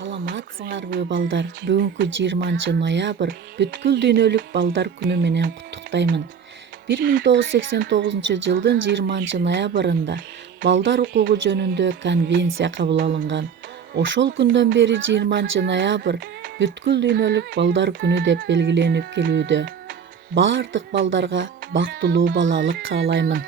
Саламатсыңарбы балдар? Бүгүнкү 20 ноябрь бүткүл дүйнөлүк балдар күнү менен куттуктаймын. 1989 жылдын 20 ноябрында балдар укугу жөнүндө конвенция кабыл алынган. Ошол күндөн бери 20 ноябрь бүткүл дүйнөлүк балдар күнү деп белгиленип келүүдө. Бардык балдарга бактылуу балалык каалаймын.